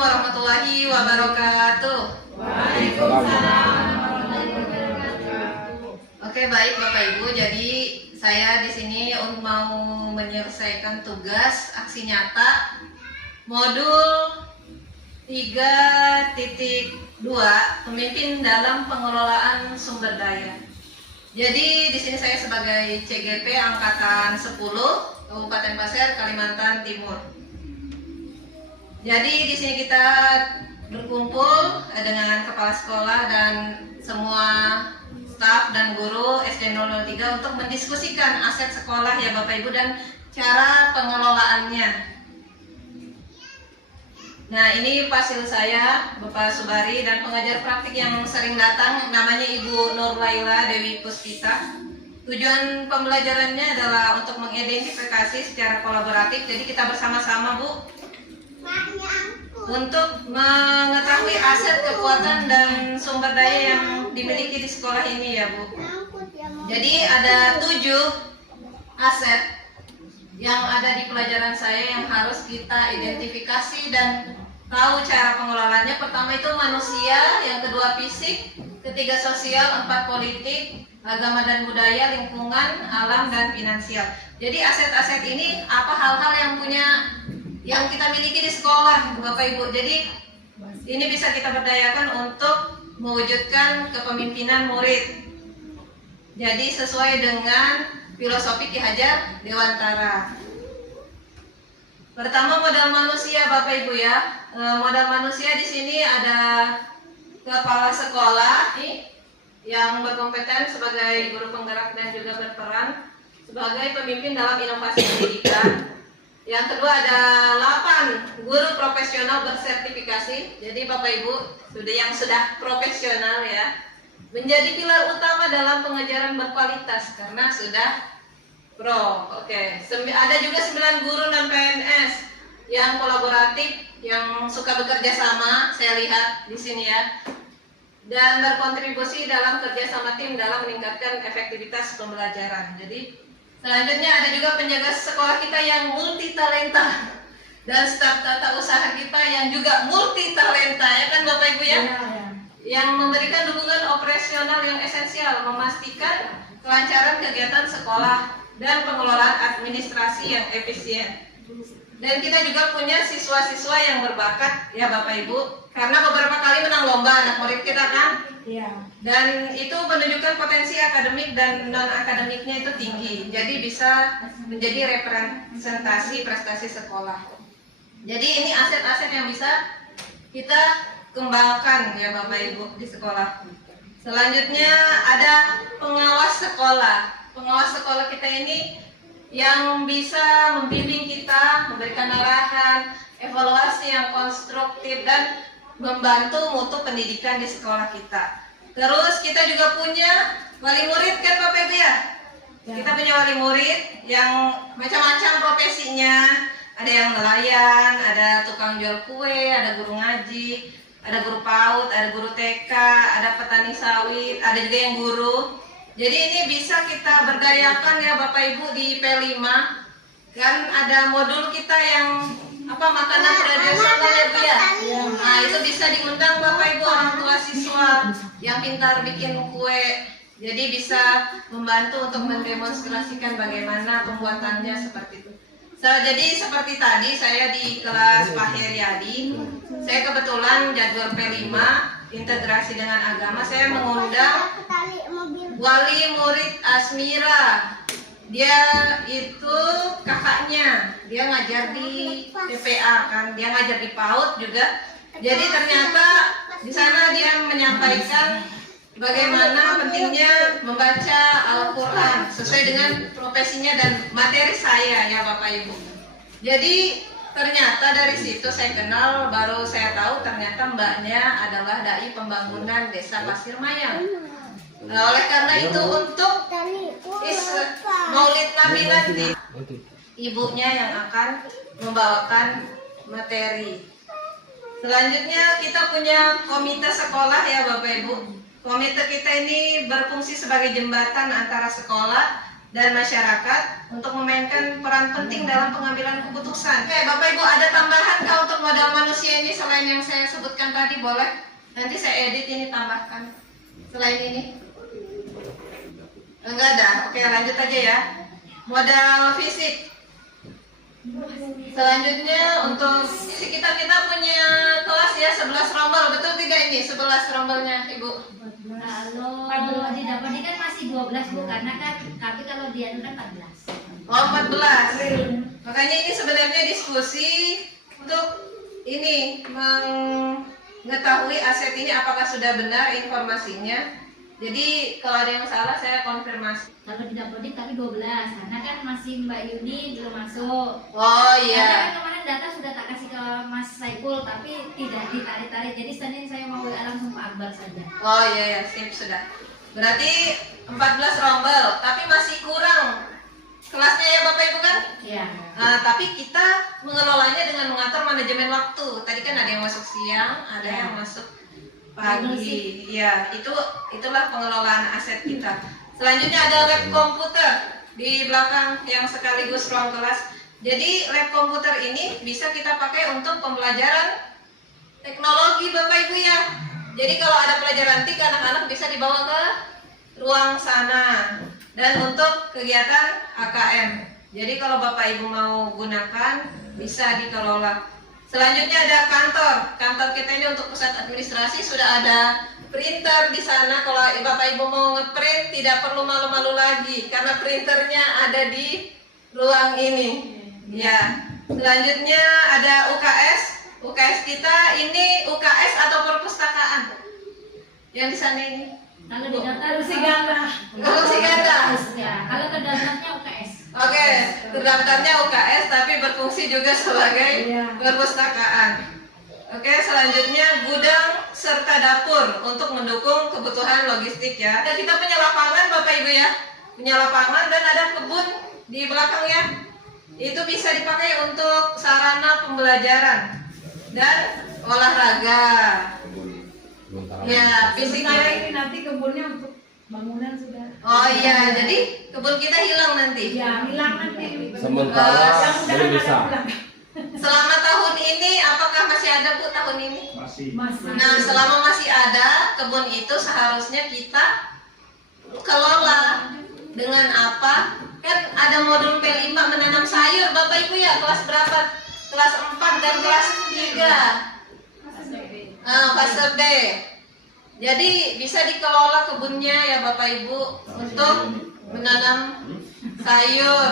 warahmatullahi wabarakatuh. Waalaikumsalam warahmatullahi wabarakatuh. Oke, baik Bapak Ibu. Jadi saya di sini mau menyelesaikan tugas aksi nyata modul 3.2 pemimpin dalam pengelolaan sumber daya. Jadi di sini saya sebagai CGP angkatan 10 Kabupaten Pasir, Kalimantan Timur. Jadi di sini kita berkumpul dengan kepala sekolah dan semua staf dan guru SD 003 untuk mendiskusikan aset sekolah ya Bapak Ibu dan cara pengelolaannya. Nah, ini fasil saya, Bapak Subari, dan pengajar praktik yang sering datang namanya Ibu Nur Laila Dewi Puspita. Tujuan pembelajarannya adalah untuk mengidentifikasi secara kolaboratif. Jadi kita bersama-sama, Bu, untuk mengetahui aset, kekuatan, dan sumber daya yang dimiliki di sekolah ini ya, Bu. Jadi ada 7 aset yang ada di pelajaran saya yang harus kita identifikasi dan tahu cara pengelolaannya. Pertama itu manusia, yang kedua fisik, ketiga sosial, 4 politik, agama dan budaya, lingkungan, alam, dan finansial. Jadi aset-aset ini apa hal-hal yang kita miliki di sekolah, Bapak Ibu. Jadi ini bisa kita berdayakan untuk mewujudkan kepemimpinan murid. Jadi sesuai dengan filosofi Ki Hajar Dewantara. Pertama, modal manusia, Bapak Ibu ya. Modal manusia di sini ada kepala sekolah nih, yang berkompeten sebagai guru penggerak dan juga berperan sebagai pemimpin dalam inovasi pendidikan. Yang kedua ada 8 guru profesional bersertifikasi. Jadi Bapak Ibu yang sudah profesional ya, menjadi pilar utama dalam pengajaran berkualitas karena sudah pro. Oke. Ada juga 9 guru non PNS yang kolaboratif, yang suka bekerja sama, saya lihat di sini ya, dan berkontribusi dalam kerja sama tim dalam meningkatkan efektivitas pembelajaran. Jadi selanjutnya ada juga penjaga sekolah kita yang multi talenta dan staf tata usaha kita yang juga multi talenta ya kan Bapak Ibu ya, yang memberikan dukungan operasional yang esensial, memastikan kelancaran kegiatan sekolah dan pengelolaan administrasi yang efisien. Dan kita juga punya siswa-siswa yang berbakat ya Bapak Ibu, karena beberapa kali menang lomba anak murid kita kan. Iya. Dan itu menunjukkan potensi akademik dan non akademiknya itu tinggi. Jadi bisa menjadi representasi prestasi sekolah. Jadi ini aset-aset yang bisa kita kembangkan ya Bapak Ibu di sekolah. Selanjutnya ada pengawas sekolah. Pengawas sekolah kita ini yang bisa membimbing kita, memberikan arahan, evaluasi yang konstruktif dan membantu mutu pendidikan di sekolah kita. Terus kita juga punya wali murid kan Bapak Ibu ya? Kita punya wali murid yang macam-macam profesinya. Ada yang nelayan, ada tukang jual kue, ada guru ngaji, ada guru PAUD, ada guru TK, ada petani sawit, ada juga yang guru. Jadi ini bisa kita berdayakan ya Bapak Ibu di P5. Kan ada modul kita yang makanan tradisional ya Bu ya. Nah itu bisa diundang Bapak Ibu orang tua siswa yang pintar bikin kue. Jadi bisa membantu untuk mendemonstrasikan bagaimana pembuatannya seperti itu. Jadi seperti tadi saya di kelas Pak Heriadi, saya kebetulan jadwal P5 integrasi dengan agama, saya mengundang wali murid Asmira. Dia itu kakaknya, dia ngajar di TPA kan, dia ngajar di PAUD juga. Jadi ternyata di sana dia menyampaikan bagaimana pentingnya membaca Al-Quran sesuai dengan profesinya dan materi saya ya Bapak Ibu. Jadi ternyata dari situ saya kenal, baru saya tahu ternyata mbaknya adalah dai pembangunan Desa Pasir Mayang. Nah, oleh karena itu untuk Maulid Nabi nanti ibunya yang akan membawakan materi. Selanjutnya kita punya komite sekolah ya Bapak Ibu. Komite kita ini berfungsi sebagai jembatan antara sekolah dan masyarakat untuk memainkan peran penting dalam pengambilan keputusan. Oke, Bapak Ibu, ada tambahan kah untuk modal manusia ini selain yang saya sebutkan tadi? Boleh? Nanti saya edit ini, tambahkan. Selain ini? Enggak ada. Oke, lanjut aja ya. Modal fisik. Selanjutnya untuk fisik kita punya kelas ya 11 rombel. Betul tidak ini 11 rombelnya, Ibu? Kalau di Dapodi kan masih 12 Bu, karena kan tapi kalau di anu kan 14. Oh, 14. Makanya ini sebenarnya diskusi untuk ini mengetahui aset ini apakah sudah benar informasinya. Jadi kalau ada yang salah saya konfirmasi. Kalau di Dapodi tapi 12, karena kan masih Mbak Yuni belum masuk. Oh Karena iya. kan kemarin data sudah tak kasih ke Mas Saiful tapi tidak ditarik-tarik. Jadi Senin saya mau WA langsung Pak Akbar saja. Oh iya ya, sip sudah. Berarti 14 rombel, tapi masih kurang kelasnya ya Bapak Ibu kan? Iya. Nah, tapi kita mengelolanya dengan mengatur manajemen waktu. Tadi kan ada yang masuk siang, ada Ya. yang masuk pagi. Ya, itulah pengelolaan aset kita. Selanjutnya ada lab komputer di belakang yang sekaligus ruang kelas. Jadi lab komputer ini bisa kita pakai untuk pembelajaran teknologi Bapak Ibu ya. Jadi kalau ada pelajaran TIK, anak-anak bisa dibawa ke ruang sana. Dan untuk kegiatan AKM. Jadi kalau Bapak Ibu mau gunakan, bisa dikelola. Selanjutnya ada kantor. Kantor kita ini untuk pusat administrasi sudah ada printer di sana. Kalau Bapak Ibu mau ngeprint, tidak perlu malu-malu lagi karena printernya ada di ruang ini. Ya. Selanjutnya ada UKS. UKS kita ini UKS atau perpustakaan. Yang di sana ini. Kalau di daftar Kursi ganda. Kursi ganda. Ya, kalau terdaftarnya UKS. Oke, terdaftarnya UKS tapi berfungsi juga sebagai Iya. perpustakaan. Oke, selanjutnya gudang serta dapur untuk mendukung kebutuhan logistik ya. Dan kita punya lapangan Bapak Ibu ya. Punya lapangan dan ada kebun di belakang ya. Itu bisa dipakai untuk sarana pembelajaran dan olahraga. Ya, Sebentar fisiknya. ini nanti kebunnya untuk bangunan sudah. Oh iya, jadi kebun kita hilang nanti. Ya, hilang nanti. Sementara Yang udah belum ada bisa. pulang. Selama tahun ini, apakah masih ada Bu tahun ini? Masih. Masih. Nah, selama masih ada kebun itu seharusnya kita kelola dengan apa? Kan ada modul P5 menanam sayur, Bapak Ibu ya, kelas berapa? Kelas 4 dan kelas 3. Fase B. Jadi bisa dikelola kebunnya ya Bapak Ibu untuk menanam sayur.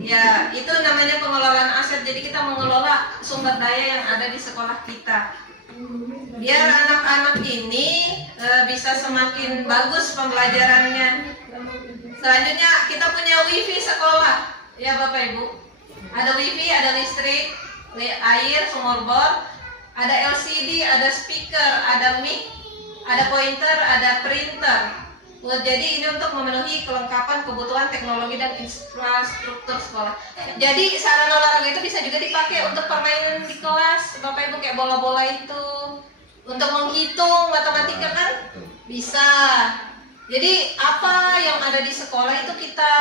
Ya, itu namanya pengelolaan aset. Jadi kita mengelola sumber daya yang ada di sekolah kita. Biar anak-anak ini bisa semakin bagus pembelajarannya. Selanjutnya kita punya wifi sekolah, ya Bapak Ibu. Ada wifi, ada listrik, air, sumur bor, ada LCD, ada speaker, ada mic, ada pointer, ada printer. Jadi ini untuk memenuhi kelengkapan kebutuhan teknologi dan infrastruktur sekolah. Jadi sarana olahraga itu bisa juga dipakai untuk permainan di kelas, Bapak Ibu, kayak bola-bola itu. Untuk menghitung matematika kan bisa. Jadi apa yang ada di sekolah itu kita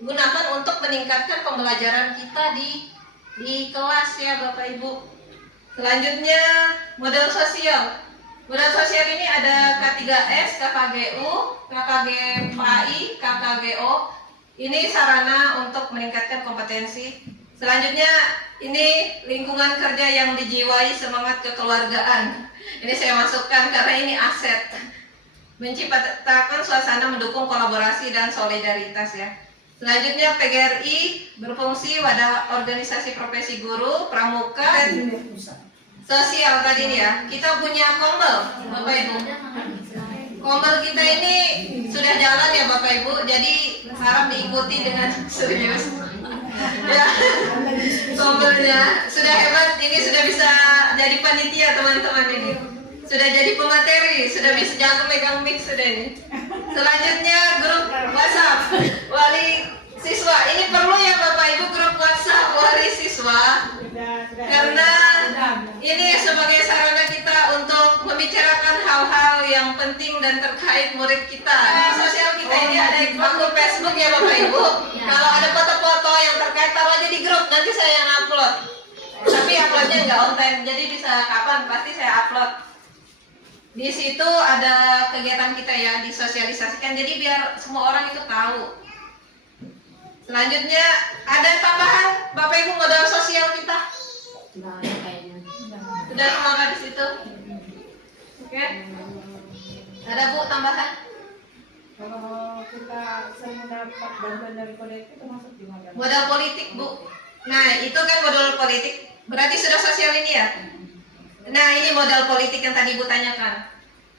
gunakan untuk meningkatkan pembelajaran kita di kelas ya Bapak Ibu. Selanjutnya model sosial. Modal sosial ini ada K3S, KKGU, KKGPAI, KKGO. Ini sarana untuk meningkatkan kompetensi. Selanjutnya ini lingkungan kerja yang dijiwai semangat kekeluargaan. Ini saya masukkan karena ini aset. Menciptakan suasana mendukung kolaborasi dan solidaritas ya. Selanjutnya PGRI berfungsi wadah organisasi profesi guru, pramuka, dan sosial tadi nih ya. Kita punya kombel, Bapak Ibu. Kombel kita ini sudah jalan ya Bapak Ibu. Jadi harap diikuti dengan serius. Ya, kombelnya sudah hebat. Ini sudah bisa jadi panitia teman-teman ini. Sudah jadi pemateri, sudah bisa jago megang mic sudah ini. Selanjutnya grup WhatsApp wali siswa. Ini perlu ya Bapak Ibu grup WhatsApp wali siswa. Karena ini sebagai sarana kita untuk membicarakan hal-hal yang penting dan terkait murid kita. Di sosial kita ini ada akun Facebook ya Bapak Ibu. Ya. Kalau ada foto-foto yang terkait taruh aja di grup, nanti saya yang upload. Tapi uploadnya nggak on time, jadi bisa kapan pasti saya upload. Di situ ada kegiatan kita ya, disosialisasikan, jadi biar semua orang itu tahu. Selanjutnya ada tambahan Bapak Ibu modal sosial kita. Nah, ya kayaknya. Sudah semua di situ. Oke. Ada Bu tambahan? Kalau kita sering mendapat bantuan dari kode itu termasuk di mana? Modal politik Bu. Nah itu kan modal politik. Berarti sudah sosial ini ya. Nah ini modal politik yang tadi Ibu tanyakan.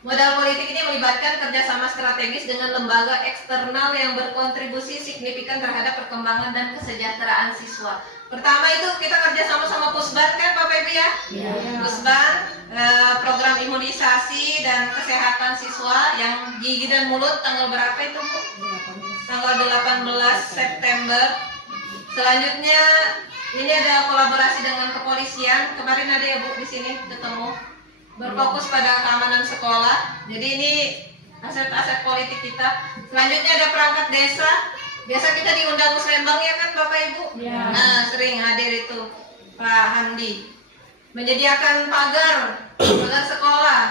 Modal politik ini melibatkan kerjasama strategis dengan lembaga eksternal yang berkontribusi signifikan terhadap perkembangan dan kesejahteraan siswa. Pertama itu kita kerjasama sama Pusban kan Bapak Ibu ya? Iya. Pusban, program imunisasi dan kesehatan siswa yang gigi dan mulut tanggal berapa itu Bu? Tanggal 18 September. Selanjutnya ini ada kolaborasi dengan kepolisian. Kemarin ada ya Bu di sini ketemu. Berfokus pada keamanan sekolah. Jadi ini aset-aset politik kita. Selanjutnya ada perangkat desa. Biasa kita diundang Musrembang ya kan Bapak Ibu? Ya. Nah sering hadir itu Pak Handi. Menyediakan pagar sekolah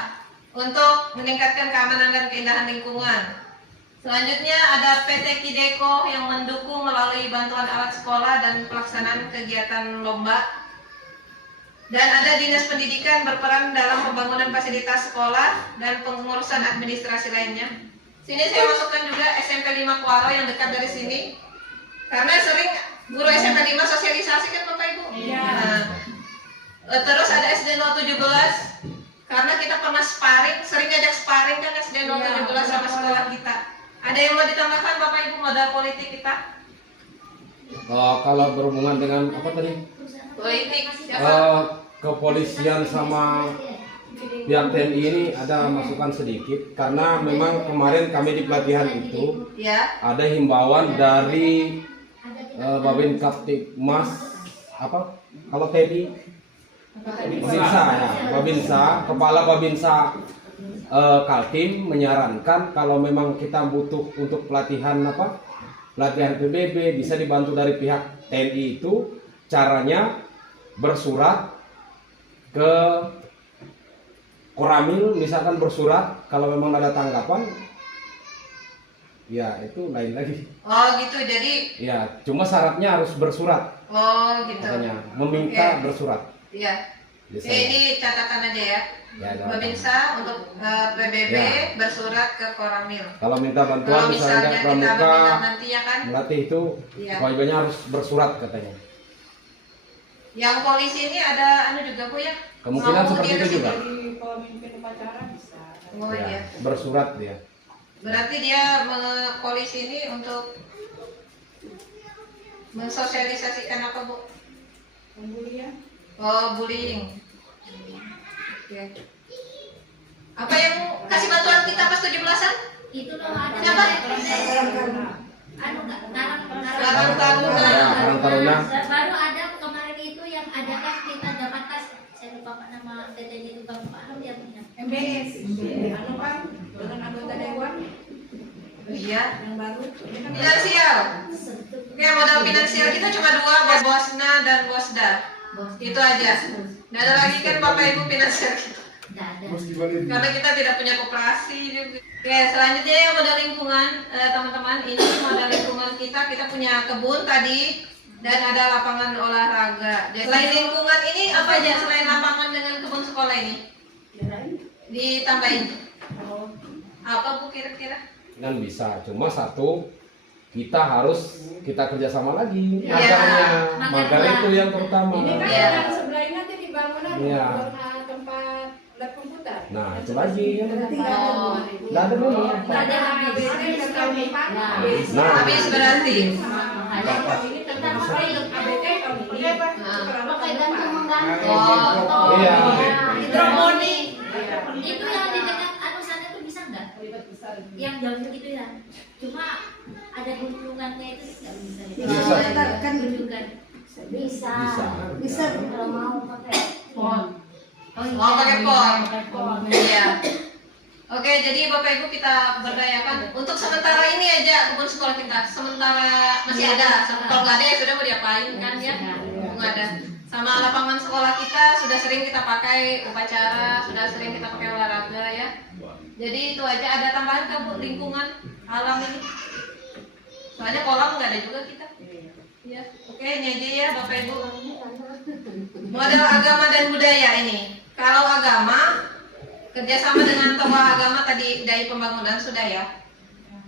untuk meningkatkan keamanan dan keindahan lingkungan. Selanjutnya ada PT Kideko yang mendukung melalui bantuan alat sekolah dan pelaksanaan kegiatan lomba. Dan ada Dinas Pendidikan berperan dalam pembangunan fasilitas sekolah dan pengurusan administrasi lainnya. Sini saya masukkan juga SMP 5 Kuaro yang dekat dari sini. Karena sering guru SMP 5 sosialisasi kan Bapak Ibu? Iya. Nah, terus ada SD 017 karena kita pernah sparring, sering ngajak sparring kan SD 017 sama sekolah kita. Ada yang mau ditambahkan Bapak Ibu modal politik kita? Kalau berhubungan dengan apa tadi? Politik siapa? Kepolisian sama pihak TNI ini ada masukan sedikit karena memang kemarin kami di pelatihan itu Ya. ada himbauan dari Babin Kaptipmas apa kalau TNI Babinsa ya Babinsa kepala Babinsa Kaltim menyarankan kalau memang kita butuh untuk pelatihan PBB bisa dibantu dari pihak TNI itu caranya bersurat ke Koramil misalkan bersurat kalau memang ada tanggapan ya itu lain lagi Oh gitu, jadi ya cuma syaratnya harus bersurat oh gitu. katanya meminta Oke. bersurat Iya. Biasanya. Oke, ini catatan aja ya. Ya, ada. Babinsa untuk PBB Ya. bersurat ke Koramil. Kalau minta Kalau bantuan misalnya misalnya kita pramuka berminat nantinya kan, melatih itu Iya. kewajibannya harus bersurat katanya yang polisi ini ada anu juga Bu ya? kemungkinan Mau seperti dia itu kesini? juga Jadi pemimpin upacara bisa. Oh ya, iya. bersurat dia Berarti dia polisi ini untuk mensosialisasikan apa Bu? Pembulian. Oh, bullying. Oke. Apa yang kasih bantuan kita pas 17-an? Itu dong ada Siapa? anu Karang Karang Taruna. Ya, Karang Taruna. Baru ada kemarin itu yang ada kan kita dapat tas, saya lupa Pak nama tetenya itu Bang Pak yang punya. MBS. Anu kan dengan anggota dewan Iya. yang baru. Ini kan Finansial. Oke, modal finansial kita cuma dua, Bosna dan Bosda. Itu aja. Nggak ada lagi kan Bapak Ibu finansial kita. Enggak ada. Karena kita tidak punya koperasi juga. Oke, selanjutnya yang modal lingkungan, teman-teman. Ini modal lingkungan kita punya kebun tadi dan ada lapangan olahraga. Jadi, selain lingkungan ini apa aja selain lapangan dengan kebun sekolah ini? Ditambahin. Apa Bu kira-kira? kan bisa cuma satu kita kerjasama lagi Iya. magar itu yang pertama Ini kan Iya. yang sebelah ini nanti dibangunan Iya. tempat lab komputer. nah itu lagi kan Berarti nggak ada Oh. hubungan. nggak ada dulu Nggak ada habis. ABT tahun depan. Ya. Habis. Nah. Habis berarti. Makanya Ini tentang kita apa pakai ABT tahun ini. pakai gantung menggantung. Oh. Iya. Hidroponik. Iya. Itu yang di dekat anu sana tuh bisa nggak? Yang jauh itu ya. Cuma ada gunungannya itu nggak bisa. Bisa. Kan gunungan. Bisa. Bisa. Kalau mau pakai pon. Oh, pakai pon. Pakai pon. Iya. Oke, jadi Bapak Ibu kita berdayakan untuk sementara ini aja kebun sekolah kita. Sementara sementara masih ada. Kalau nggak ada ya sudah mau diapain kan ya? Nggak ada. Sama lapangan sekolah kita sudah sering kita pakai upacara, sudah sering kita pakai olahraga ya. Jadi itu aja. Ada tambahan kan Bu lingkungan alam ini? Soalnya kolam nggak ada juga kita. Ya, oke ini aja ya Bapak Ibu. Model agama dan budaya ini. Kalau agama kerjasama dengan tokoh agama tadi dari pembangunan sudah ya.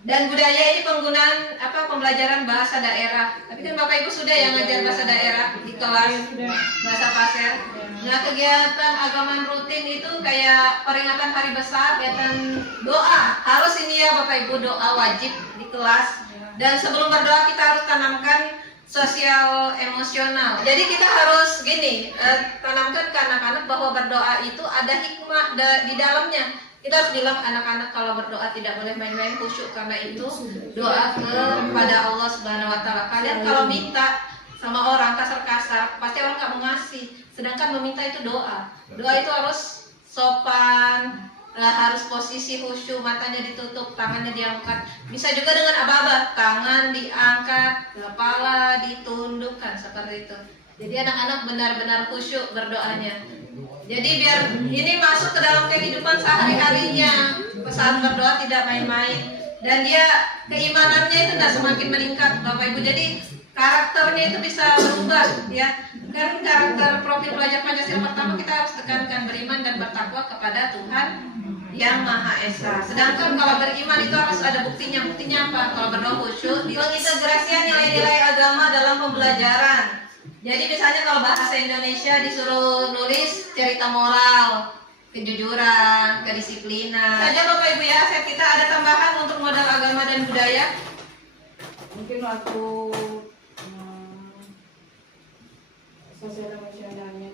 Dan budaya ini penggunaan pembelajaran bahasa daerah. Tapi kan Bapak Ibu sudah yang ngajar bahasa daerah di kelas bahasa pasir. Nah kegiatan agama rutin itu kayak peringatan hari besar, kegiatan doa. Harus ini ya Bapak Ibu, doa wajib di kelas. Dan sebelum berdoa kita harus tanamkan sosial emosional. Jadi kita harus tanamkan ke anak-anak bahwa berdoa itu ada hikmah di dalamnya. Kita harus bilang anak-anak kalau berdoa tidak boleh main-main, khusyuk, karena itu doa kepada Allah Subhanahu Wa Taala. Kalian kalau minta sama orang kasar-kasar pasti orang nggak mau ngasih. Sedangkan meminta itu doa. Doa itu harus sopan, harus posisi khusyuk, matanya ditutup, tangannya diangkat. Bisa juga dengan aba-aba, tangan diangkat, kepala ditundukkan seperti itu. Jadi anak-anak benar-benar khusyuk berdoanya. Jadi biar ini masuk ke dalam kehidupan sehari-harinya. Saat berdoa tidak main-main. Dan dia keimanannya itu tidak semakin meningkat Bapak Ibu. Jadi karakternya itu bisa berubah ya. Kan karakter profil pelajar Pancasila pertama kita harus tekankan beriman dan bertakwa kepada Tuhan yang Maha Esa. Sedangkan kalau beriman itu harus ada buktinya. Buktinya apa? Kalau berdoa khusyuk, pengintegrasian nilai-nilai agama dalam pembelajaran. Jadi misalnya kalau bahasa Indonesia disuruh nulis cerita moral, kejujuran, kedisiplinan. Saja Bapak Ibu ya, saya kita ada tambahan untuk modal agama dan budaya. Mungkin waktu sosial emosionalnya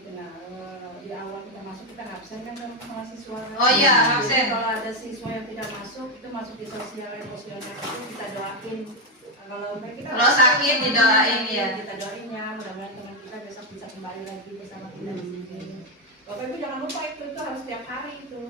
di awal kita masuk kita absen kan sama mahasiswa. Oh iya, absen. Jadi kalau ada siswa yang tidak masuk, itu masuk di sosial emosional itu kita doain. Kalau sakit didoain ya. Kita doain ya, mudah-mudahan teman kita besok bisa kembali lagi bersama kita di sini. Bapak Ibu jangan lupa itu harus setiap hari itu.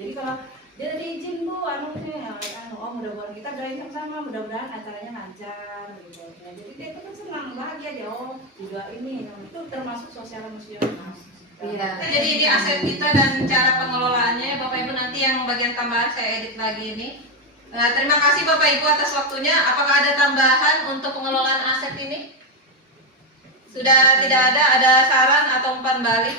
Jadi kalau dia ada izin Bu, mudah-mudahan kita doain sama-sama, mudah-mudahan acaranya lancar gitu. Ya, jadi dia itu kan senang, bahagia dia, didoain ini. Itu termasuk sosial emosional. Iya. Jadi ini aset kita dan cara pengelolaannya Bapak Ibu, nanti yang bagian tambahan saya edit lagi ini. Terima kasih Bapak Ibu atas waktunya. Apakah ada tambahan untuk pengelolaan aset ini? Sudah tidak ada saran atau umpan balik?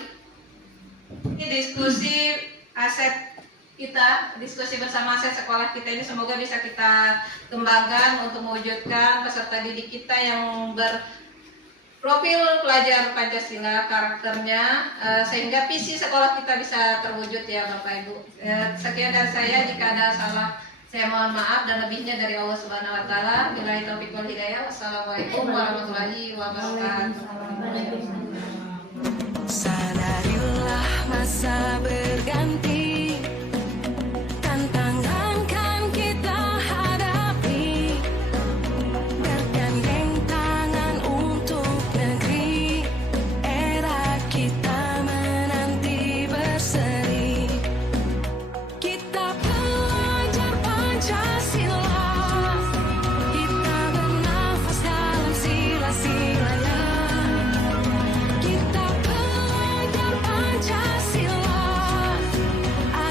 Ini diskusi aset kita, diskusi bersama aset sekolah kita ini semoga bisa kita kembangkan untuk mewujudkan peserta didik kita yang berprofil pelajar Pancasila karakternya, sehingga visi sekolah kita bisa terwujud ya Bapak Ibu. Sekian dari saya, jika ada salah saya mohon maaf, dan lebihnya dari Allah Subhanahu Wa Taala. Billahi taufiq wal hidayah. Wassalamualaikum warahmatullahi wabarakatuh. Sadarilah masa berganti, tantangan kan kita hadapi, bergandeng tangan untuk negeri, era kita menanti berseri. Kita pelajar Pancasila, kita bernafas dalam sila-silanya. Kita pelajar Pancasila,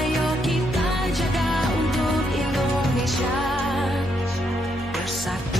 ayo kita jaga untuk Indonesia bersatu.